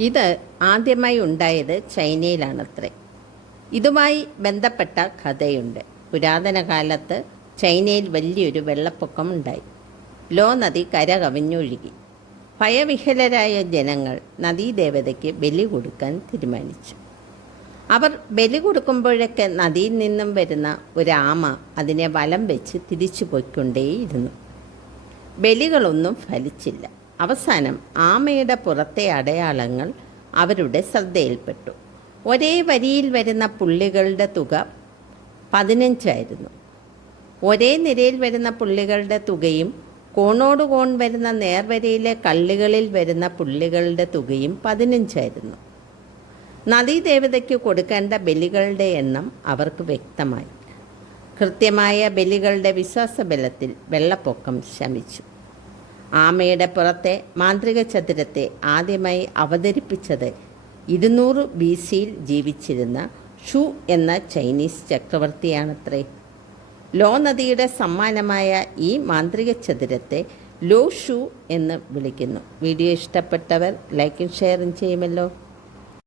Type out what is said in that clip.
ഇത് ആദ്യമായി ഉണ്ടായത് ചൈനയിലാണത്രേ. ഇതുമായി ബന്ധപ്പെട്ട കഥയുണ്ട്. പുരാതന കാലത്ത് ചൈനയിൽ വലിയൊരു വെള്ളപ്പൊക്കം ഉണ്ടായി. ലോ നദി കര കവിഞ്ഞൊഴുകി ഭയവിഹലരായ ജനങ്ങൾ നദീദേവതയ്ക്ക് ബലി കൊടുക്കാൻ തീരുമാനിച്ചു. അവർ ബലി കൊടുക്കുമ്പോഴൊക്കെ നദിയിൽ നിന്നും വരുന്ന ഒരു ആമ അതിനെ വലം വെച്ച് തിരിച്ചു പോയിക്കൊണ്ടേയിരുന്നു ബലികളൊന്നും ഫലിച്ചില്ല. അവസാനം ആമയുടെ പുറത്തെ അടയാളങ്ങൾ അവരുടെ ശ്രദ്ധയിൽപ്പെട്ടു. ഒരേ വരിയിൽ വരുന്ന പുള്ളികളുടെ തുക പതിനഞ്ചായിരുന്നു. ഒരേ നിരയിൽ വരുന്ന പുള്ളികളുടെ തുകയും കോണോട് കോൺ വരുന്ന നേർവരയിലെ കള്ളികളിൽ വരുന്ന പുള്ളികളുടെ തുകയും പതിനഞ്ചായിരുന്നു. നദീദേവതയ്ക്ക് കൊടുക്കേണ്ട ബലികളുടെ എണ്ണം അവർക്ക് വ്യക്തമായി. കൃത്യമായ ബലികളുടെ വിശ്വാസബലത്തിൽ വെള്ളപ്പൊക്കം ശമിച്ചു. ആമയുടെ പുറത്തെ മാന്ത്രിക ചതുരത്തെ ആദ്യമായി അവതരിപ്പിച്ചത് ഇരുന്നൂറ് ബി സിയിൽ ജീവിച്ചിരുന്ന ഷു എന്ന ചൈനീസ് ചക്രവർത്തിയാണത്രേ. ലോ നദിയുടെ സമ്മാനമായ ഈ മാന്ത്രിക ചതുരത്തെ ലോ ഷു എന്ന് വിളിക്കുന്നു. വീഡിയോ ഇഷ്ടപ്പെട്ടവർ ലൈക്കും ഷെയറും ചെയ്യുമല്ലോ.